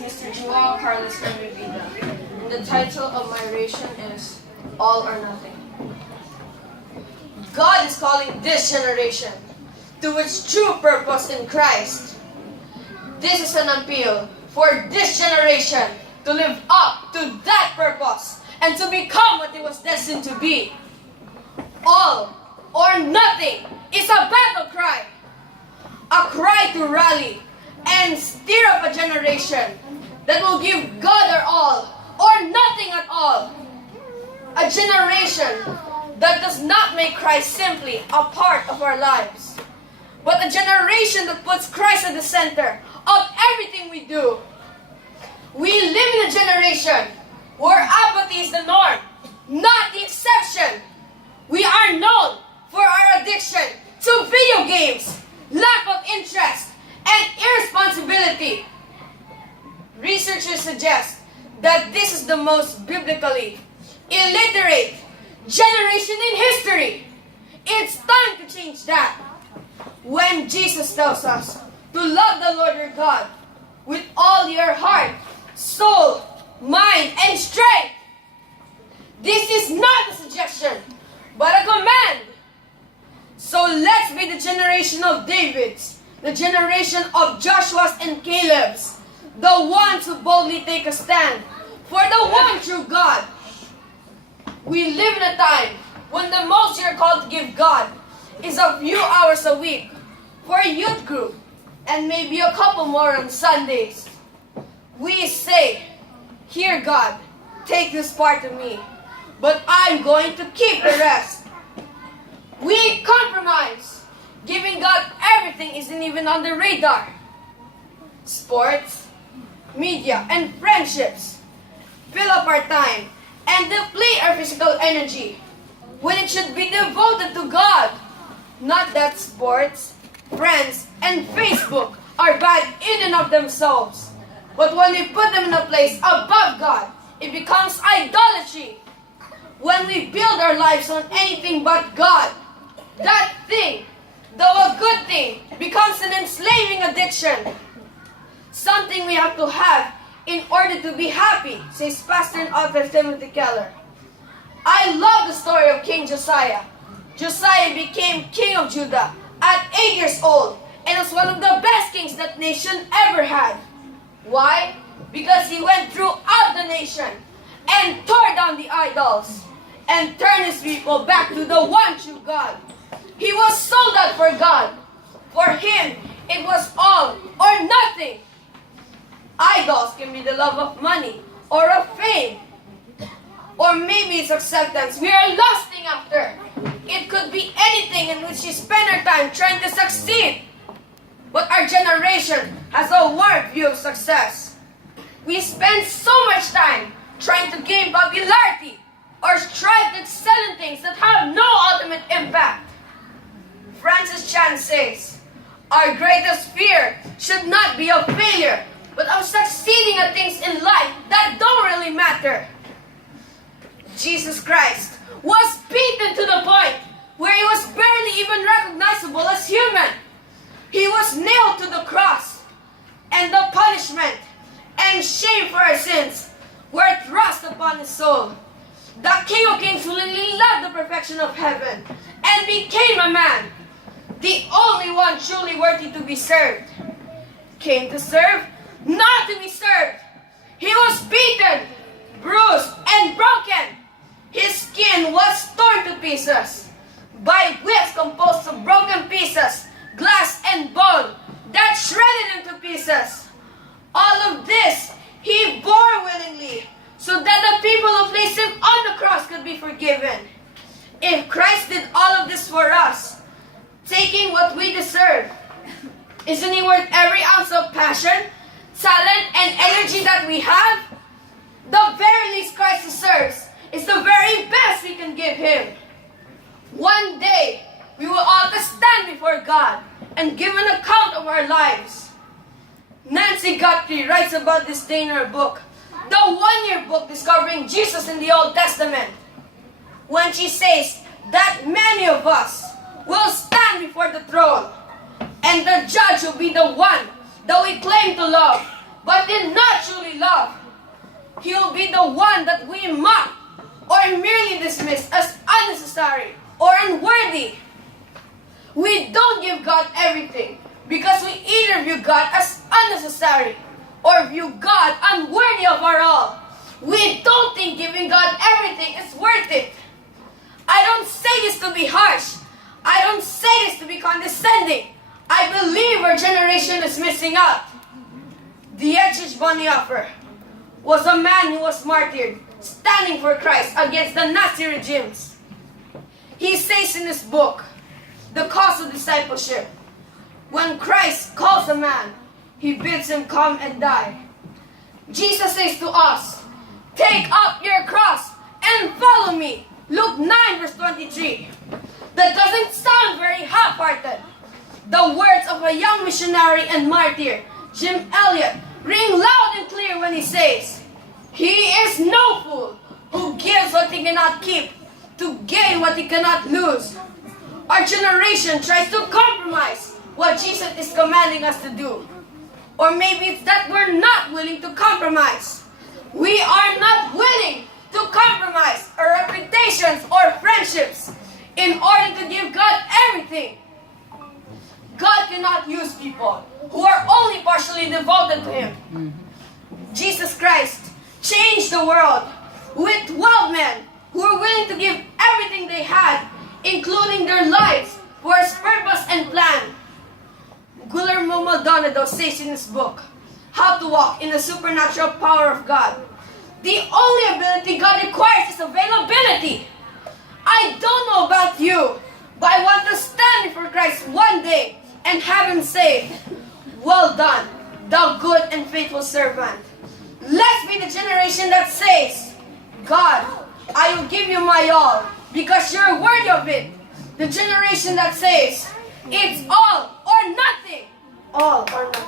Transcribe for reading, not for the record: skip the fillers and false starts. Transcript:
Mr. JOAO KARLOS from BEDIDA. The title of my oration is All or Nothing. God is calling this generation to its true purpose in Christ. This is an appeal for this generation to live up to that purpose and to become what it was destined to be. All or nothing is a battle cry. A cry to rally and stir up a generation that will give God their all or nothing at all. A generation that does not make Christ simply a part of our lives, but a generation that puts Christ at the center of everything we do. We live in a generation where apathy is the norm, not the exception. We are known for our addiction to video games, lack of interest, and irresponsibility. Researchers suggest that this is the most biblically illiterate generation in history. It's time to change that. When Jesus tells us to love the Lord your God with all your heart, soul, mind, and strength, this is not a suggestion, but a command. So let's be the generation of Davids, the generation of Joshua's and Caleb's, the ones who boldly take a stand for the one true God. We live in a time when the most you're called to give God is a few hours a week for a youth group and maybe a couple more on Sundays. We say, "Here God, take this part of me, but I'm going to keep the rest." We compromise. Giving God everything isn't even on the radar. Sports, media, and friendships fill up our time and deplete our physical energy when it should be devoted to God. Not that sports, friends, and Facebook are bad in and of themselves, but when we put them in a place above God, it becomes idolatry. When we build our lives on anything but God, that thing, though a good thing, becomes an enslaving addiction. Something we have to have in order to be happy, says Pastor and author Timothy Keller. I love the story of King Josiah. Josiah became king of Judah at 8 years old and was one of the best kings that nation ever had. Why? Because he went throughout the nation and tore down the idols and turned his people back to the one true God. He was sold out for God. For him, it was all or nothing. Idols can be the love of money or of fame, or maybe it's acceptance we are lusting after. It could be anything in which we spend our time trying to succeed. But our generation has a warped view of success. We spend so much time trying to gain popularity or strive to excel in things that have no ultimate impact. Francis Chan says, our greatest fear should not be of failure, but of succeeding at things in life that don't really matter. Jesus Christ was beaten to the point where he was barely even recognizable as human. He was nailed to the cross, and the punishment and shame for our sins were thrust upon his soul. The King of Kings willingly left the perfection of heaven and became a man, the only one truly worthy to be served. Came to serve, not to be served. He was beaten, bruised, and broken. His skin was torn to pieces by whips composed of broken pieces, glass and bone that shredded him to pieces. All of this he bore willingly so that the people who placed him on the cross could be forgiven. If Christ did all of this for us, taking what we deserve, isn't he worth every ounce of passion, talent, and energy that we have? The very least Christ deserves is the very best we can give him. One day, we will all stand before God and give an account of our lives. Nancy Guthrie writes about this day in her book, the one-year book discovering Jesus in the Old Testament, when she says that many of us will stand before the throne, and the judge will be the one that we claim to love, but did not truly He will be the one that we mock or merely dismiss as unnecessary or unworthy. We don't give God everything because we either view God as unnecessary or view God unworthy of our all. We don't think giving God everything is worth it. I don't say this to be harsh. I don't say this to be condescending. I believe our generation is missing out. Dietrich Bonhoeffer was a man who was martyred, standing for Christ against the Nazi regimes. He says in his book, The Cost of Discipleship, when Christ calls a man, he bids him come and die. Jesus says to us, take up your cross and follow me. Luke 9 verse 23. That doesn't sound very half-hearted. The words of a young missionary and martyr, Jim Elliot, ring loud and clear when he says, he is no fool who gives what he cannot keep to gain what he cannot lose. Our generation tries to compromise what Jesus is commanding us to do. Or maybe it's that we're not willing to compromise. We are not willing to compromise our reputations or friendships in order to give God everything. God cannot use people who are only partially devoted to Him. Jesus Christ changed the world with 12 men who were willing to give everything they had, including their lives, for His purpose and plan. Guillermo Maldonado says in his book, How to Walk in the Supernatural Power of God, the only ability God requires is availability. I don't know about you, but I want to stand before Christ one day and have Him say, well done, thou good and faithful servant. Let's be the generation that says, God, I will give you my all because you're worthy of it. The generation that says, it's all or nothing. All or nothing.